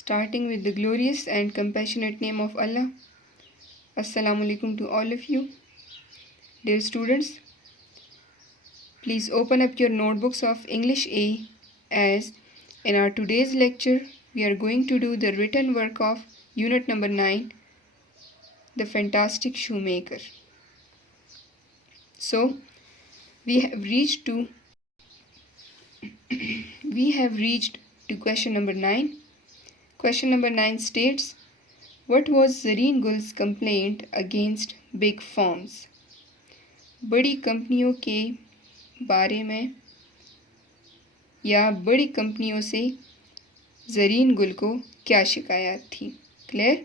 Starting with the glorious and compassionate name of Allah. Assalamu alaikum to all of you. Dear students, please open up your notebooks of English A, as in our today's lecture we are going to do the written work of unit number 9, The Fantastic Shoemaker. So we have reached to question number 9. Question number 9 states, what was Zareen Gul's complaint against big firms? बड़ी कंपनियों के बारे में या बड़ी कंपनियों से ज़रीन गुल को क्या शिकायत थी? Clear?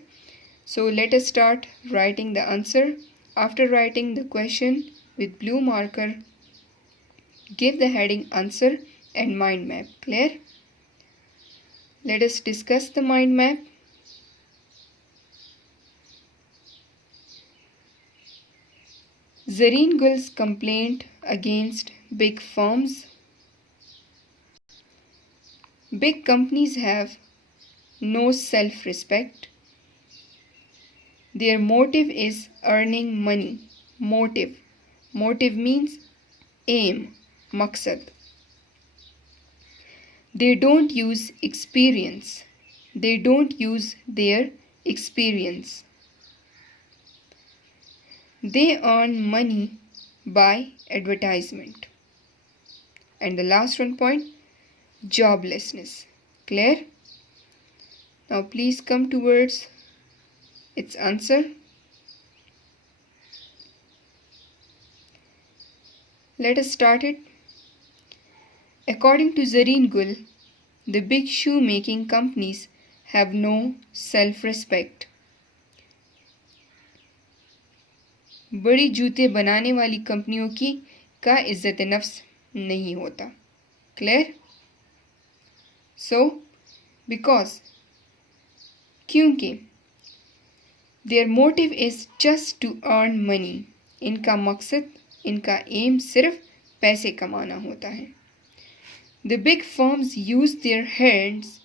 So let us start writing the answer. After writing the question with blue marker, give the heading answer and mind map. Clear? Let us discuss the mind map. Zareen Gul's complaint against big firms. Big companies have no self-respect. Their motive is earning money. Motive. Motive means aim, maqsad. They don't use experience. They don't use their experience. They earn money by advertisement. And the last one point, joblessness. Clear? Now please come towards its answer. Let us start it. According to Zareen Gul, the big shoemaking companies have no self-respect. बड़ी जूते बनाने वाली कंपनियों की का इज्जत नफ्स नहीं होता. Clear? So, because क्योंकि their motive is just to earn money. इनका मकसद, इनका एम सिर्फ पैसे कमाना होता है. The big firms use their heads,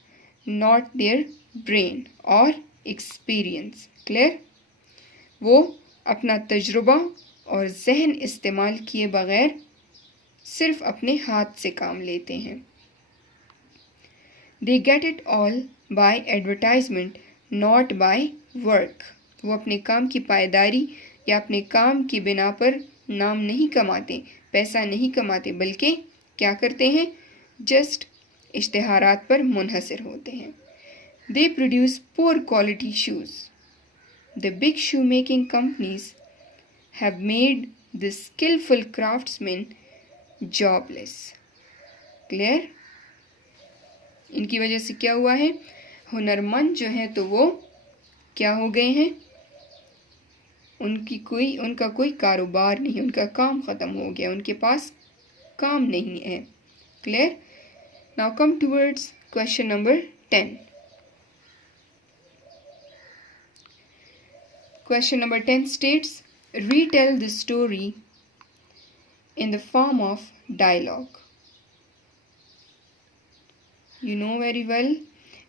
not their brain or experience. Clear? वो अपना तजुर्बा और जहन इस्तेमाल किए बगैर सिर्फ अपने हाथ से काम लेते हैं. They get it all by advertisement, not by work. वो अपने काम की पायदारी या अपने काम की बिना पर नाम नहीं कमाते, पैसा नहीं कमाते, बल्कि क्या करते हैं? जस्ट इश्तिहारात पर मुनहसर होते हैं. They produce poor quality shoes. The big shoemaking companies have made the skillful craftsmen jobless. Clear? इनकी वजह से क्या हुआ है? हुनरमंद जो हैं तो वो क्या हो गए हैं? उनका कोई कारोबार नहीं, उनका काम ख़त्म हो गया, उनके पास काम नहीं है. Clear? Now come towards question number 10. Question number 10 states, retell the story in the form of dialogue. You know very well,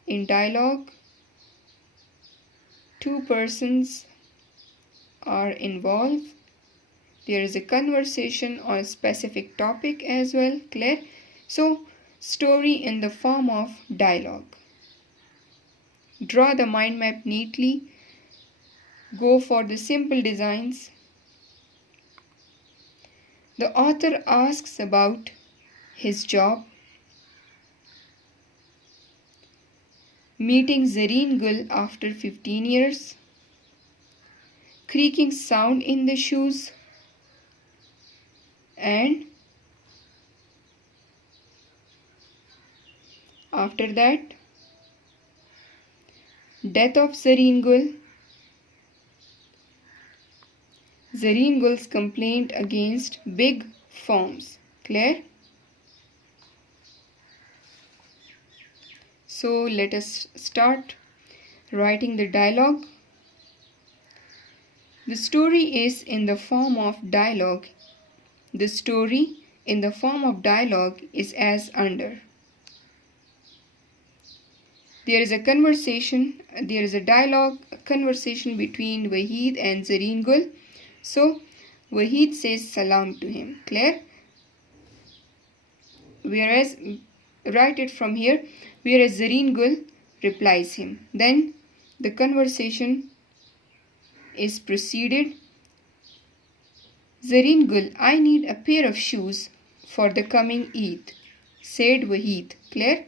in dialogue, two persons are involved. There is a conversation on a specific topic as well. Clear? So, story in the form of dialogue. Draw the mind map neatly. Go for the simple designs. The author asks about his job. Meeting Zareen Gul after 15 years. Creaking sound in the shoes. And after that, death of Zareen Gul. Zareen Gul's complaint against big firms. Clear? So let us start writing the dialogue. The story is in the form of dialogue. The story in the form of dialogue is as under. There is a conversation, there is a dialogue, a conversation between Waheed and Zareen Gul. So Waheed says salam to him. Clear? Whereas, write it from here, whereas Zareen Gul replies him. Then the conversation is proceeded. Zareen Gul, I need a pair of shoes for the coming Eid, said Waheed. Clear?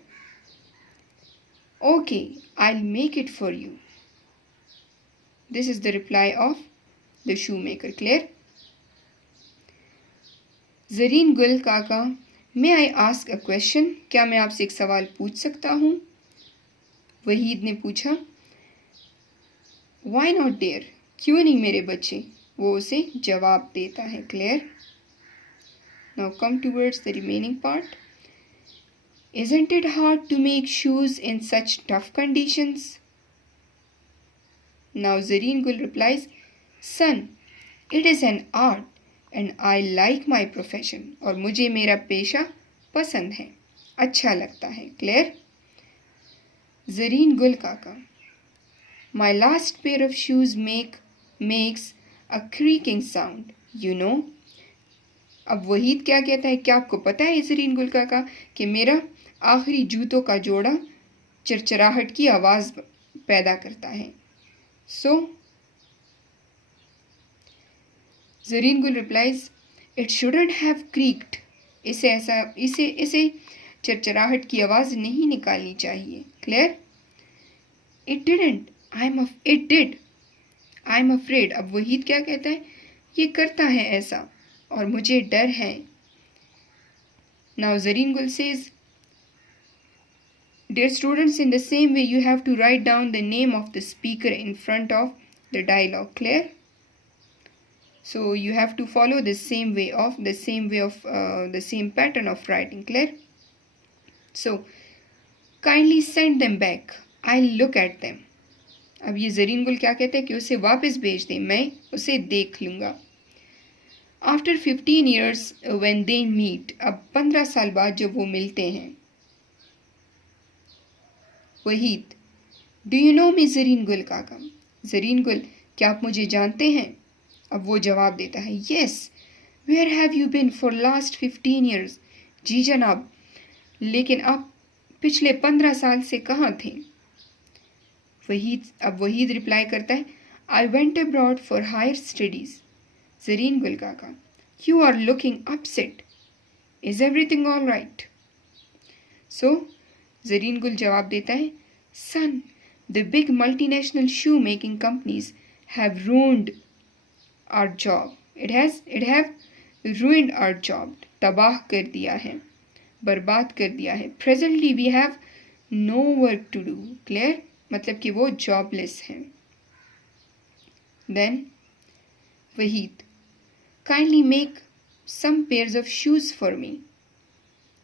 Okay, I'll make it for you. This is the reply of the shoemaker. Clear? Zareen Gul काका, may I ask a question? क्या मैं आपसे एक सवाल पूछ सकता हूँ? वहीद ने पूछा. Why not dear? क्यों नहीं मेरे बच्चे? वो उसे जवाब देता है. Clear? Now come towards the remaining part. Isn't it hard to make shoes in such tough conditions? Now Zareen Gul replies, Son, it is an art and I like my profession. और मुझे मेरा पेशा पसंद है, अच्छा लगता है. Clear? Zareen Gul काका, my last pair of shoes makes a creaking sound, you know. अब वहीद क्या कहता है, क्या आपको पता है ज़रीन गुल काका कि मेरा आखिरी जूतों का जोड़ा चरचराहट की आवाज़ पैदा करता है. सो ज़रीन गुल रिप्लाइज, इट शुडंट हैव क्रीक्ड. इसे चरचराहट की आवाज़ नहीं निकालनी चाहिए. Clear? It didn't, it did, I am afraid. अब वहीद क्या कहता है, ये करता है ऐसा और मुझे डर है. Now Zareen Gul says, dear students, in the same way you have to write down the name of the speaker in front of the dialogue. Clear? So you have to follow the same pattern of writing. Clear? So kindly send them back. I'll look at them. अब ये ज़रीन गुल क्या कहते हैं कि उसे वापस भेज दें, मैं उसे देख लूँगा. After 15 years when they meet, अब 15 साल बाद जब वो मिलते हैं. Waheed, do you know me Zareen Gul काका? ज़रीन गुल, क्या आप मुझे जानते हैं? अब वो जवाब देता है, yes. Where have you been for last 15 years? जी जनाब, लेकिन आप पिछले 15 साल से कहाँ थे? अब वहीद रिप्लाई करता है, I went abroad for higher studies. Zareen Gul काका, you are looking upset. Is everything all right? So, Zareen गुल जवाब देता है, son, the big multinational shoemaking companies have ruined our job. It have ruined our job. तबाह कर दिया है, बर्बाद कर दिया है. Presently we have no work to do. Clear? मतलब कि वो जॉबलेस हैं. Then Waheed, kindly make some pairs of shoes for me.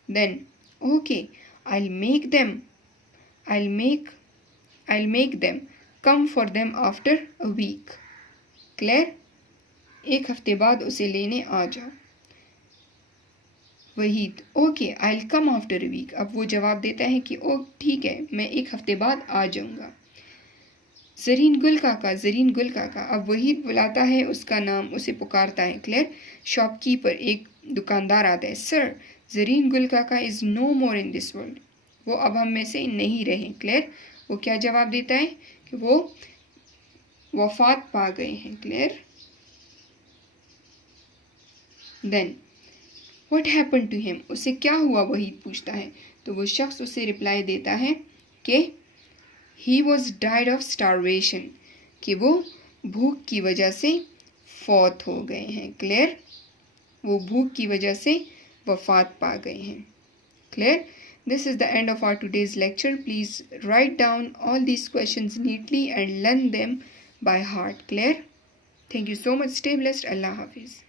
Then, okay, I'll make them. Come for them after a week. Clear? एक हफ्ते बाद उसे लेने आ जाओ. Waheed, okay, I'll come after a week. अब वो जवाब देता है कि ओ ठीक है, मैं एक हफ्ते बाद आ जाऊँगा. ज़रीन गुल काका. अब वहीद बुलाता है उसका नाम, उसे पुकारता है. क्लियर? शॉपकीपर, एक दुकानदार आता है. Sir, Zareen Gul Kaka is no more in this world. वो अब हम में से नहीं रहे. क्लियर? वो क्या जवाब देता है कि वो वफात पा गए हैं. Clear? Then what happen to him? उसे क्या हुआ? वहीद पूछता है. तो वो शख्स उसे रिप्लाई देता है कि he was died of starvation, कि वो भूख की वजह से फौत हो गए हैं. क्लियर? वो भूख की वजह से वफात पा गए हैं. Clear? This is the end of our today's lecture. Please write down all these questions neatly and learn them by heart. Clear? Thank you so much. Stay blessed. Allah Hafiz.